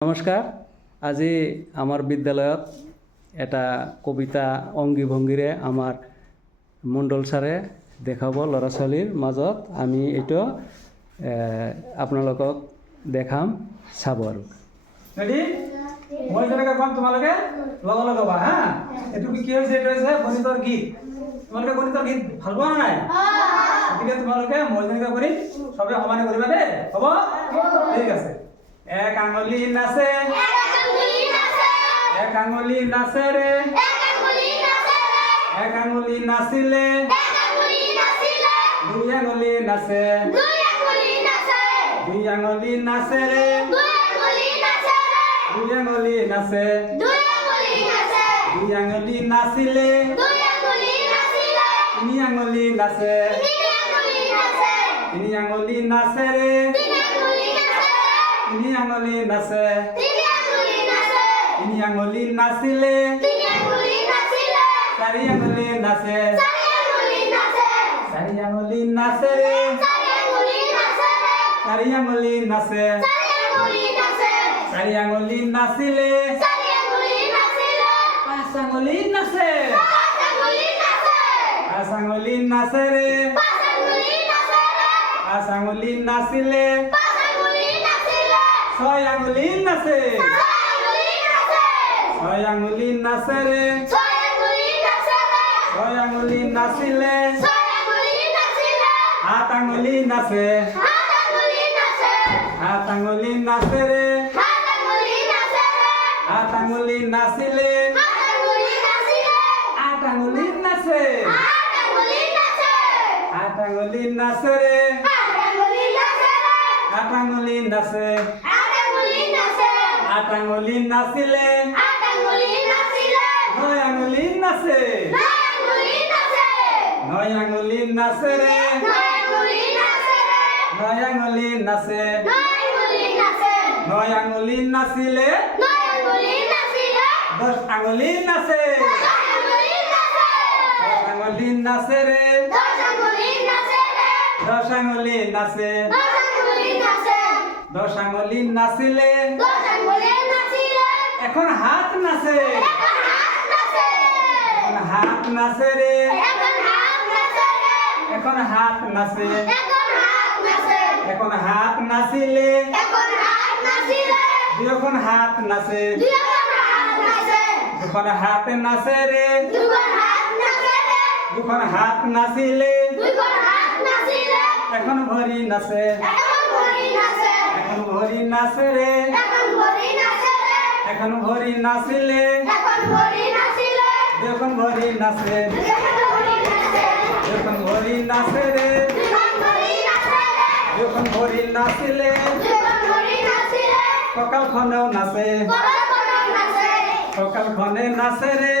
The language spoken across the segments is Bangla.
নমস্কাৰ। আজি আমাৰ বিদ্যালয়ত এটা কবিতা অংগী ভংগীৰে আমাৰ মণ্ডল ছাৰে দেখাব ল'ৰা ছোৱালীৰ মাজত। আমি এইটো আপোনালোকক দেখাম, চাব আৰু। ৰেডি? মই যেনেকৈ ক'ম তোমালোকে লগ লগাবা হা। এইটো কি হৈছে? এইটো হৈছে গণিতৰ গীত। তোমালোকে গণিতৰ গীত ভাল পোৱা নাই? গতিকে তোমালোকে মই যেনেকৈ কৰিম চবে সমানে কৰিবা দেই, হ'ব? ঠিক আছে। এক আঙুলি নাচে, এক আঙুলি নাচে ৰে, এক আঙুলি নাচিলে, দুই আঙুলি নাচে, দুই আঙুলি নাচে ৰে, দুই আঙুলি নাচে, দুই আঙুলি নাচিলে, তিনি আঙুলি নাচে, তিনি আঙুলি নাচে ৰে, তিনি আঙুলি নাচে, তিনি আঙুলি নাচিলে, চাৰি আঙুলি নাচে, চাৰি আঙুলি নাচে ৰে, চাৰি আঙুলি নাচে, চাৰি আঙুলি নাচিলে, পাঁচ আঙুলি নাচে, পাঁচ আঙুলি নাচে ৰে, পাঁচ আঙুলি নাচিলে, ছয় আঙুলি নাচে, ছয় আঙুলি নাচে রে, ছয় আঙুলি নাচিলে, সাত আঙুলি নাচে, সাত আঙুলি নাচে রে, সাত আঙুলি নাচিলে, আট আঙুলি নাচে, আট আঙুলি নাচে রে, আট আঙুলি নাচে, আট আঙুলি নাচিলে, নয় আঙুলি নাচে, নয় আঙুলি নাচে রে, নয় আঙুলি নাচে, নয় আঙুলি নাচিলে, দশ আঙুলি নাচে, দশ আঙুলি নাচে রে, দশ আঙুলি নাচে, দশ আঙুলি নাচিলে, এখন হাত নাচে, এখন হাত নাচে রে, এখন হাত নাচে, এখন হাত নাচিলে, দুখন হাত নাচে, দুখন হাত নাচে রে, দুখন হাত নাচিলে, এখন ভরি নাচে, এখন ভরি নাচে রে, এখন ভরি নাচিলে, দুখন ভরি নাচে, দুখন ভরি নাচে রে, দুখন ভরি নাচিলে, কঁকাল খনেও নাচে, কঁকাল খনে নাচে রে,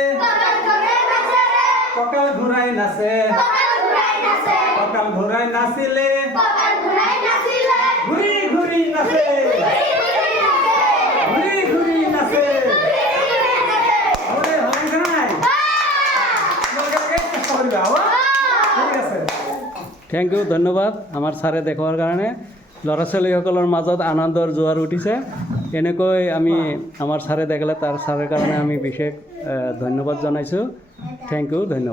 কঁকাল ঘুরাই নাচে, কঁকাল ঘুরাই নাচিলে, ঘুরি ঘুরি নাচে, ঘুরি ঘুরি নাচে। ওরে হয় নাই? চেষ্টা করবে, ঠিক আছে। থেংক ইউ, ধন্যবাদ আমাৰ ছাৰে দেখুৱাৰ কাৰণে। ল'ৰা ছোৱালীসকলৰ মাজত আনন্দৰ জোৱাৰ উঠিছে। এনেকৈ আমি আমাৰ ছাৰে দেখালে তাৰ ছাৰৰ কাৰণে আমি বিশেষ ধন্যবাদ জনাইছোঁ। থেংক ইউ, ধন্যবাদ।